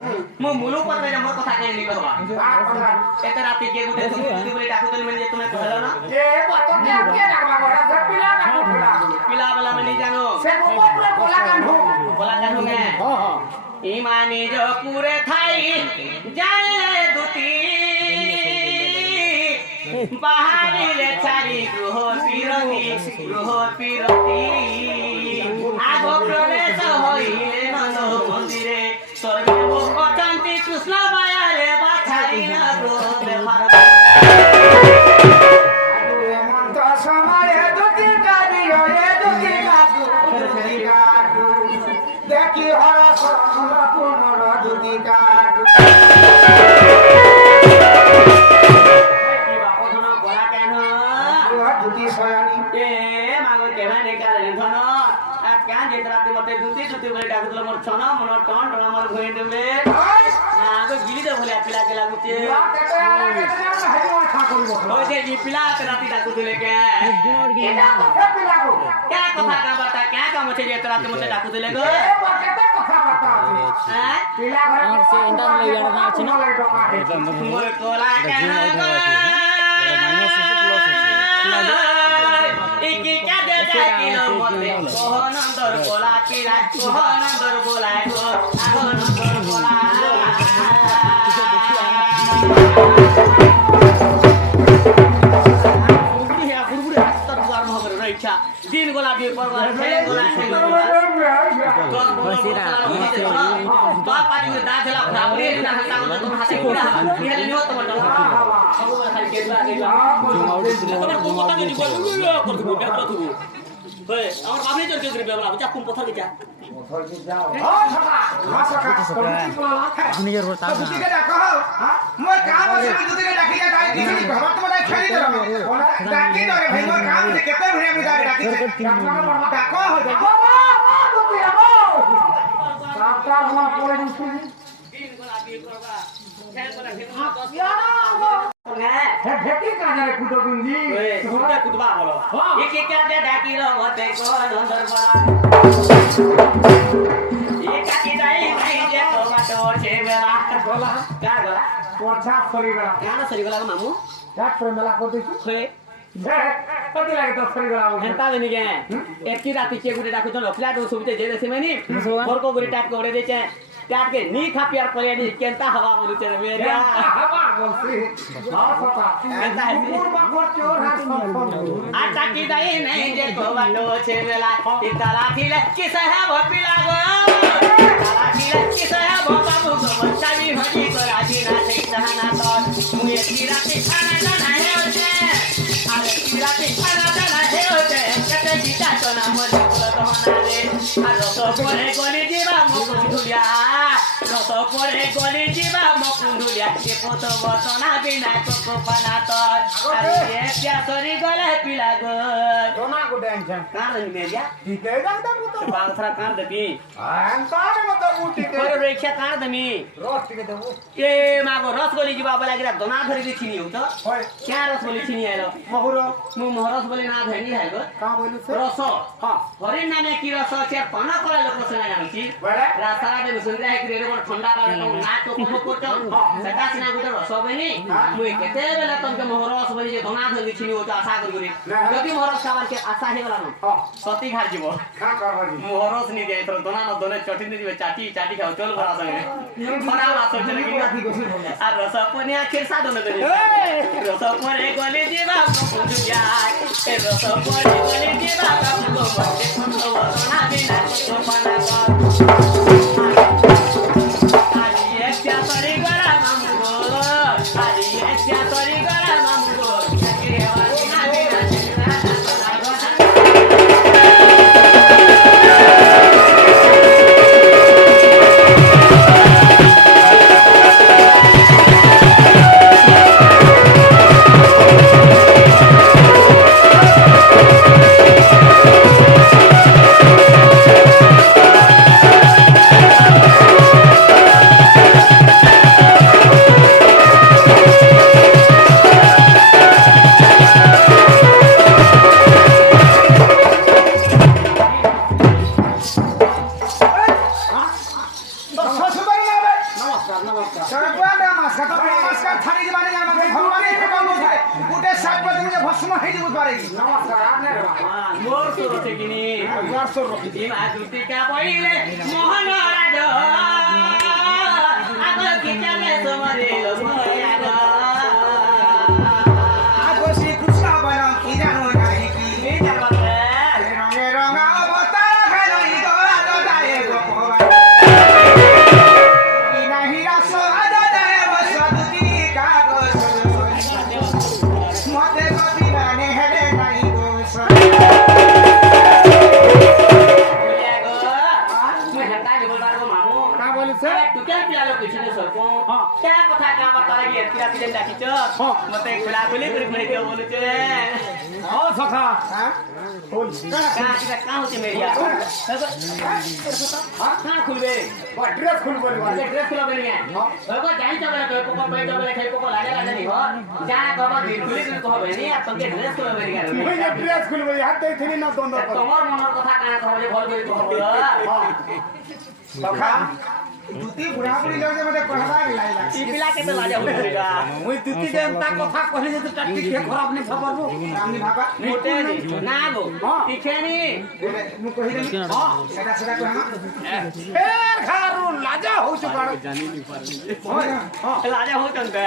ମୁଁ ମୁଲୁ ପତରେ ମୋର କଥା କେହି ନି କହିବା ଏତେ ରାତି କିଏ ଗୋଟେ ତୁମେ ବୋଲି ଡାକୁଥିଲି ମାନେ ତୁମେ କହିଲ ନା ଏ ବତନେ ଆଉ କିଏ ଡାକବା ବଡ ସେ ପିଲା ଡାକୁଥିଲା ପିଲା ବେଲା ମାନେ ଜାনো ସେ ଉପରେ କୋଲା କାନ୍ଧୁ କେ ଇମାନି ଯୋ ପୁରେ ଥାଇ ଜାଣିଲେ ଦୁତି ବାହାରିଲେ ଚାରି ଗୃହ ପିରତି ଆଗ ପ୍ରବେଶ ହୋଇଲେ ନନ୍ଦ ମନ୍ଦିରେ ସ୍ୱର୍ଗେ ଅଛନ୍ତି କୃଷ୍ଣ ମାୟାରେ ବାଛାଇ ନା ମନ୍ତ୍ର ସମୟ ଦୁତି କାରିୟ ଏ ଦୁତି କାଟୁ দেখি হর সরল পুনর দুতি কাটু দুতি শয়নী এ মাগো কেমন কালে ধন আজ কান যে রাতে মতে দুতি বলে ডাকুতল মোর ছন মন টন টন মোর ঘুরে দেবে মাগো গিলি দে বলে পিলা কে লাগুছে ওই যে ই পিলা রাতে ডাকুতলে কে এটা কথা পিলা গো কে কথা কা বাতা কে কাম আছে যে রাতে মতে ডাকুতলে গো এ বকেতে কথা বাতা আছে হ্যাঁ পিলা ঘরে সে ইন্টার লই যাড়া না আছে না মোর কোলা কেন গো ইকি কে দে ডাকিলো মতে কোহনন্দর কোলা পিলা কোহনন্দর কোলা গো কোহনন্দর কোলা दिन गोला भी परवा खेले गोला बाप पानी में दाखला खराबरी ना हटा तो हासे कुड़ा ये नहीं हो तो मत खाली के दुआ के तो पता नहीं बोल कर दो कर दो ओए और बाप ने चल के बाबा जा कुम पत्थर के जा पत्थर के जाओ हां सका আপনি এর কথা দুতি কে ডাকো हां मोर काम আছে দুতি কে ডাকি যা কাই দিছি বাবা তো মানে খেলি দে ডাকি দরে ভাই মোর काम से केते भरे मुदा डाकी डाको हो जाए दुति आबो सातटा हुआ कोई नहीं दिन गोला भी परवा खेल गोला खेल हे भेटी काने रे कुटो बिंदी ओए कुटा कुटबा बोलो एक एक के डाकी रो मते को अंदर बड़ा ये काकी दाई नहीं जे तो बाटो छे बेला बोला का गोला पोछा सरी गला काना सरी गोला मामू जाट पर मेला को देखी खोए पति लागे तो सरी गला हेंता लेनी के एक की राती के गुटे डाकू तो फ्लैट सुबिते जे देसे मैनी और को गुटे टाट कोड़े देचे टाट के नी खा प्यार पले नी केंता हवा बोलु चले मेरा हवा बोलसी हां सका केंता है पूर्वा को चोर हाथ फोन आ टाकी दाई नहीं जे को बाटो छे बेला इता लाठीले किस है वो पिला गो लाठीले किस है वो बाबू को बच्चावी हजी को राजी ना से सहना तो मुए की राती खाना ना है ओते अरे की राती खाना ना है ओते कते जीता तो ना मोर को तो ना रे आ रतो परे गली जीवा मुकुंडुलिया रतो परे गली जीवा मुकुंडुलिया के पोतो बसना बिना को बना तो अरे ये क्या सरी गले पिला गो दोना को टेंशन कान दे मेरिया ठीक है दादा को तो बांसरा कान दबी अंतारे मत बूटी के कोई रेखा कान दमी रोट के देबो ए मागो रसगोली जीवा बोला गिरा दोना धरी के छिनी हो तो होय क्या रसगोली छिनी आलो महुरो मु महरस बोले ना धनी है गो का बोलू से रस हां हरिण नामे की रस छे पाना कोला लोक से ना जानछि बड़े रासारा दे सुंदर है कि रे ठंडा काले तो ना तो को कोटो सेटा सिना गुटे रस बनी मु केते बेला तुमके महरस बनी जे दोना धरी छिनी हो तो आशा करी यदि महरस खाबार के आशा हे गला न हां सती घाट जीवो का करबो जी महरस नि दे तो दोना न दोने चटी नि दिबे चाटी चाटी खाओ चल बड़ा संगे खरा मास चले कि आ रस पनी आखिर सा दोने दे रस परे गले जीवा को जाय ए रस परे गले जीवा को मते को ना बिना को पाना आली एक क्या सरी गरा मामगो आली एक क्या सरी गरा मामगो के वाली ना बिना সর্বদা নমস্কার তো নমস্কার ছাড়ি দিবানি জানা ভগবানের কৃপা বলছে গুটে সাত বাজে মুঝে ভস্ম হয়ে যাব পারে নমস্কার আপনি মোর সুরতে কিনি ইমা দুতিকা পইলে মোহন রাজ আগ কি চলে তোমারে লোময়াগ আগো শ্রী কৃষ্ণ বলম কি জানো নাই কি নি জানতে রঙে রঙা অবতার খেলই গোরা দায়ে গোপবান কি নাহি রাস আদা দায়ে বসদুতি কাগজ মতে গতি নানে হেলে নাই গোস मैं हंता के बोल रहा हूं मामू का बोलिছে तू क्या पिला लो कुछ नहीं सरपो क्या कथा क्या बता रही है पिला पिले डाकी छ मते खुला खुली कर खुली के बोलु छे ও সখা হ্যাঁ बोल कहां होती मेरी यार कहां खुलबे ड्रेस खुल बोल ड्रेस खुला बनी है को जाई चबे को पे चबे खाई को लागे लागे नहीं हो जा बाबा दिन खुली कर को बनी यार तुमके ड्रेस खुला बनी है मुझे ड्रेस खुल बोल हाथ दे थी ना दोनों पर তোমার মনের কথা কানা কহলে ভল করে কহল সখা দুটি বুড়া বুড়ি লগে মতে কহবা লাইলা ই পিলা কেতে লাজা হইছিগা মুই দুটি দেনতা কথা কইলে যে টাটি কে খারাপ নি ভাবাবো আমনি ভাবা মোটে না গো পিছেনি মু কহি দেনি সেটা সেটা কহমা ফের খারু লাজা হউছ বাড় জানি নি পারি লাজা হউছন্তে